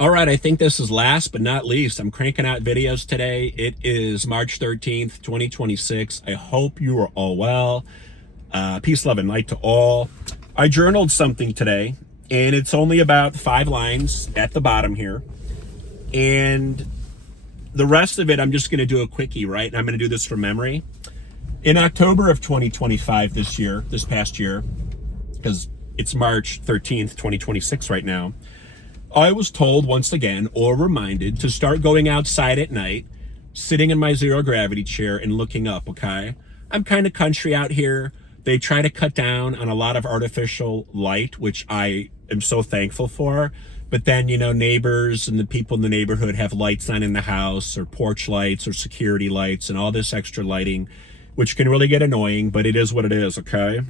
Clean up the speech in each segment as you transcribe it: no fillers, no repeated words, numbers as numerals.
All right, I think this is last but not least. I'm cranking out videos today. It is March 13th, 2026. I hope you are all well. Peace, love, and light to all. I journaled something today, and it's only about 5 lines at the bottom here. And the rest of it, I'm just going to do a quickie, right? And I'm going to do this from memory. In October of 2025 this past year, because it's March 13th, 2026 right now, I was told once again, or reminded, to start going outside at night, sitting in my zero gravity chair and looking up, okay? I'm kind of country out here. They try to cut down on a lot of artificial light, which I am so thankful for. But then, neighbors and the people in the neighborhood have lights on in the house, or porch lights or security lights and all this extra lighting, which can really get annoying, but it is what it is, okay?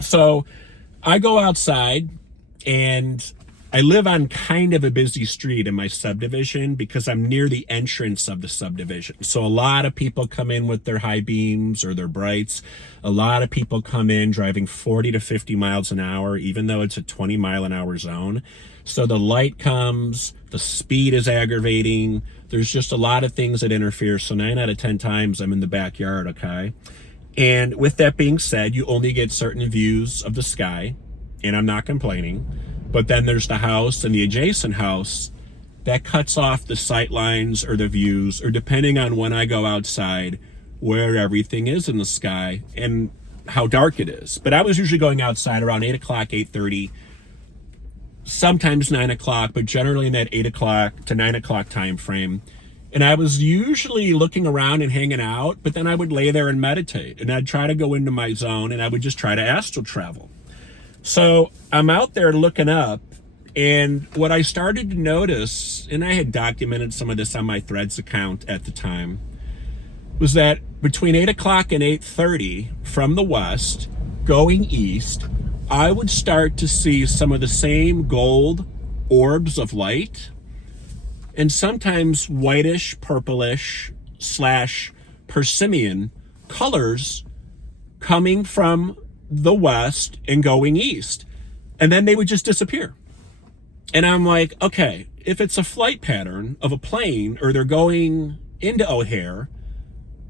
So I go outside, and I live on kind of a busy street in my subdivision because I'm near the entrance of the subdivision. So a lot of people come in with their high beams or their brights. A lot of people come in driving 40 to 50 miles an hour, even though it's a 20-mile-an-hour zone. So the light comes, the speed is aggravating. There's just a lot of things that interfere. So 9 out of 10 times I'm in the backyard, okay? And with that being said, you only get certain views of the sky, and I'm not complaining. But then there's the house and the adjacent house that cuts off the sight lines or the views, or depending on when I go outside, where everything is in the sky and how dark it is. But I was usually going outside around 8 o'clock, 8:30, sometimes 9 o'clock, but generally in that 8 o'clock to 9 o'clock time frame. And I was usually looking around and hanging out, but then I would lay there and meditate, and I'd try to go into my zone, and I would just try to astral travel. So I'm out there looking up, and what I started to notice, and I had documented some of this on my Threads account at the time, was that between 8 o'clock and 8:30 from the west going east, I would start to see some of the same gold orbs of light, and sometimes whitish, purplish / persimmon colors coming from the west and going east. And then they would just disappear. And I'm like, okay, if it's a flight pattern of a plane, or they're going into O'Hare,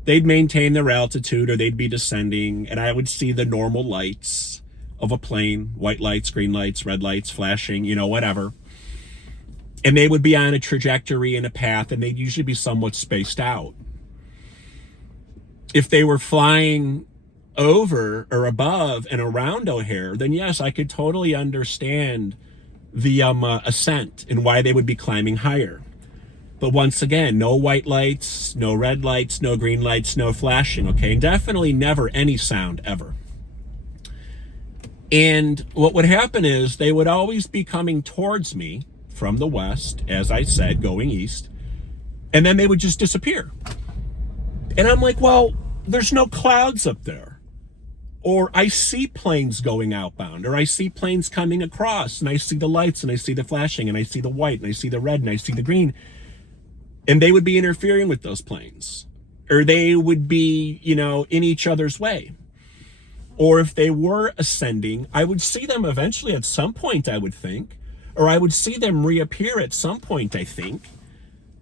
they'd maintain their altitude, or they'd be descending, and I would see the normal lights of a plane, white lights, green lights, red lights flashing, whatever. And they would be on a trajectory and a path, and they'd usually be somewhat spaced out. If they were flying over or above and around O'Hare, then yes, I could totally understand the ascent and why they would be climbing higher. But once again, no white lights, no red lights, no green lights, no flashing, okay? And definitely never any sound ever. And what would happen is they would always be coming towards me from the west, as I said, going east, and then they would just disappear. And I'm like, well, there's no clouds up there. Or I see planes going outbound, or I see planes coming across, and I see the lights, and I see the flashing, and I see the white, and I see the red, and I see the green. And they would be interfering with those planes. Or they would be, in each other's way. Or if they were ascending, I would see them eventually at some point, I would think. Or I would see them reappear at some point, I think.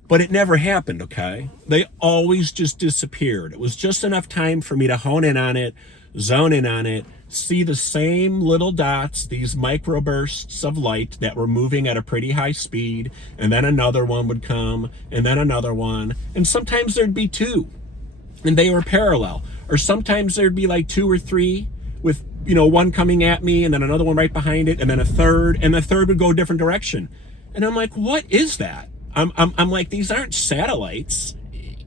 But it never happened, okay? They always just disappeared. It was just enough time for me to hone in on it, zone in on it, see the same little dots, these microbursts of light that were moving at a pretty high speed, and then another one would come, and then another one, and sometimes there'd be 2, and they were parallel. Or sometimes there'd be like 2 or 3 with, one coming at me, and then another one right behind it, and then a third, and the third would go a different direction. And I'm like, what is that? I'm like, these aren't satellites,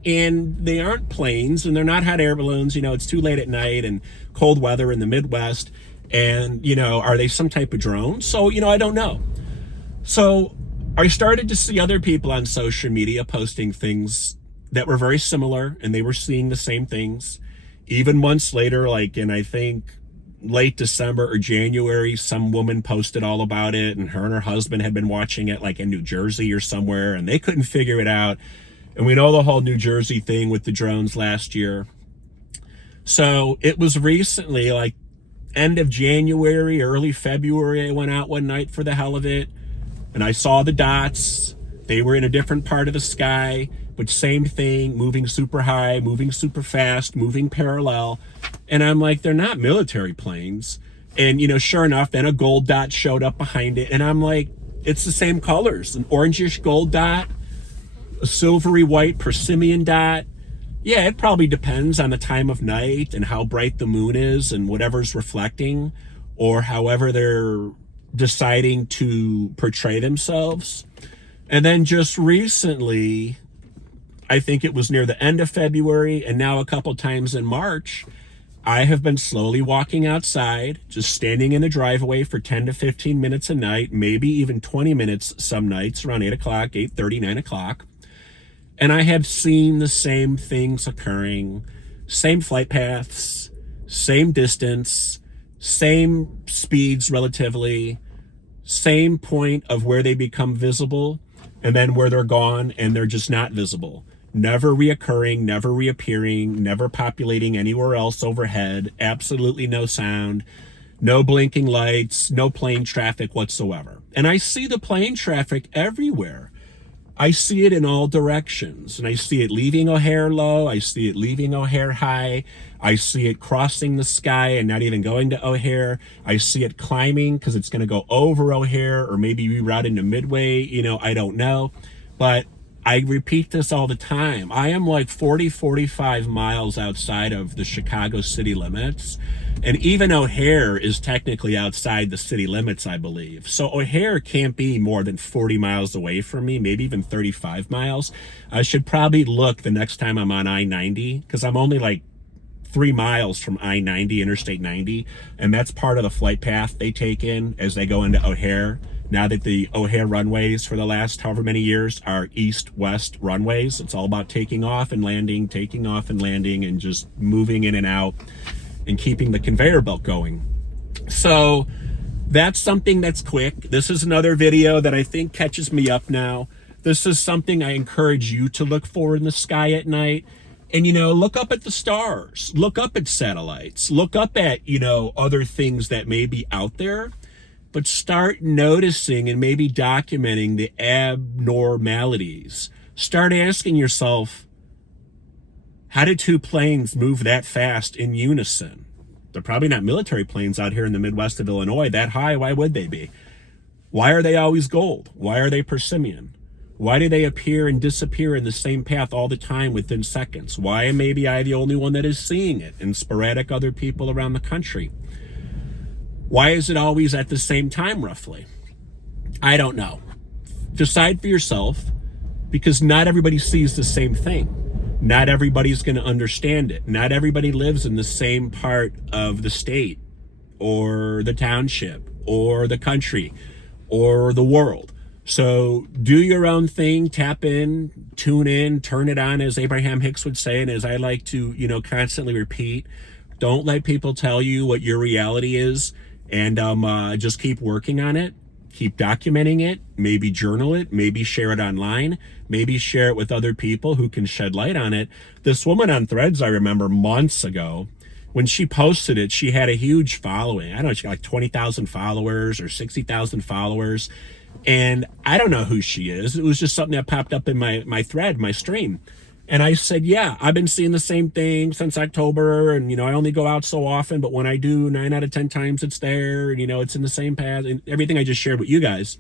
and they aren't planes, and they're not hot air balloons. It's too late at night and cold weather in the Midwest. And, are they some type of drone? So, I don't know. So I started to see other people on social media posting things that were very similar, and they were seeing the same things. Even months later, like in, I think, late December or January, some woman posted all about it, and her husband had been watching it like in New Jersey or somewhere, and they couldn't figure it out. And we know the whole New Jersey thing with the drones last year. So it was recently, like end of January, early February, I went out one night for the hell of it, and I saw the dots. They were in a different part of the sky, but same thing, moving super high, moving super fast, moving parallel. And I'm like, they're not military planes. And, sure enough, then a gold dot showed up behind it. And I'm like, it's the same colors, an orangish gold dot, a silvery white Persimmon dot. Yeah, it probably depends on the time of night and how bright the moon is and whatever's reflecting, or however they're deciding to portray themselves. And then just recently, I think it was near the end of February and now a couple times in March, I have been slowly walking outside, just standing in the driveway for 10 to 15 minutes a night, maybe even 20 minutes some nights around 8 o'clock, 8:30, 9 o'clock. And I have seen the same things occurring, same flight paths, same distance, same speeds relatively, same point of where they become visible, and then where they're gone and they're just not visible. Never reoccurring, never reappearing, never populating anywhere else overhead, absolutely no sound, no blinking lights, no plane traffic whatsoever. And I see the plane traffic everywhere. I see it in all directions, and I see it leaving O'Hare low, I see it leaving O'Hare high, I see it crossing the sky and not even going to O'Hare. I see it climbing because it's going to go over O'Hare or maybe reroute into Midway, I don't know. But I repeat this all the time. I am like 45 miles outside of the Chicago city limits. And even O'Hare is technically outside the city limits, I believe. So O'Hare can't be more than 40 miles away from me, maybe even 35 miles. I should probably look the next time I'm on I-90, because I'm only like 3 miles from I-90, Interstate 90. And that's part of the flight path they take in as they go into O'Hare. Now that the O'Hare runways for the last however many years are east-west runways, it's all about taking off and landing, and just moving in and out and keeping the conveyor belt going. So that's something that's quick. This is another video that I think catches me up now. This is something I encourage you to look for in the sky at night. And, look up at the stars, look up at satellites, look up at, other things that may be out there. But start noticing and maybe documenting the abnormalities. Start asking yourself, how did two planes move that fast in unison? They're probably not military planes out here in the Midwest of Illinois that high. Why would they be? Why are they always gold? Why are they Persimmon? Why do they appear and disappear in the same path all the time within seconds? Why am maybe I the only one that is seeing it and sporadic other people around the country? Why is it always at the same time, roughly? I don't know. Decide for yourself, because not everybody sees the same thing. Not everybody's going to understand it. Not everybody lives in the same part of the state or the township or the country or the world. So do your own thing, tap in, tune in, turn it on, as Abraham Hicks would say, and as I like to, constantly repeat. Don't let people tell you what your reality is. And just keep working on it, keep documenting it, maybe journal it, maybe share it online, maybe share it with other people who can shed light on it. This woman on Threads, I remember months ago, when she posted it, she had a huge following. I don't know, she got like 20,000 followers or 60,000 followers. And I don't know who she is. It was just something that popped up in my thread, my stream. And I said, yeah, I've been seeing the same thing since October. And, I only go out so often. But when I do, 9 out of 10 times it's there. And, it's in the same path. And everything I just shared with you guys.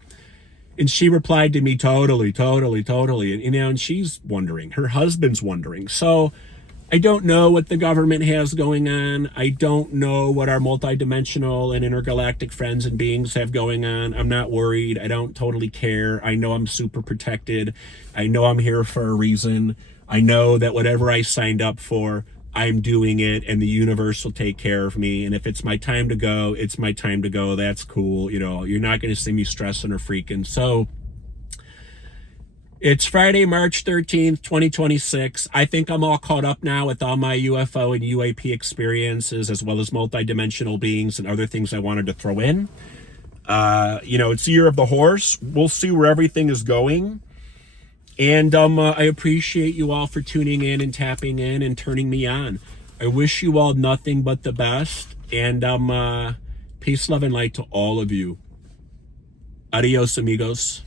And she replied to me, totally. And, and she's wondering. Her husband's wondering. So I don't know what the government has going on. I don't know what our multidimensional and intergalactic friends and beings have going on. I'm not worried. I don't totally care. I know I'm super protected. I know I'm here for a reason. I know that whatever I signed up for, I'm doing it, and the universe will take care of me. And if it's my time to go, it's my time to go. That's cool. You're not going to see me stressing or freaking. So it's Friday, March 13th, 2026. I think I'm all caught up now with all my UFO and UAP experiences, as well as multidimensional beings and other things I wanted to throw in. It's the year of the horse. We'll see where everything is going. And I appreciate you all for tuning in and tapping in and turning me on. I wish you all nothing but the best. And peace, love, and light to all of you. Adios, amigos.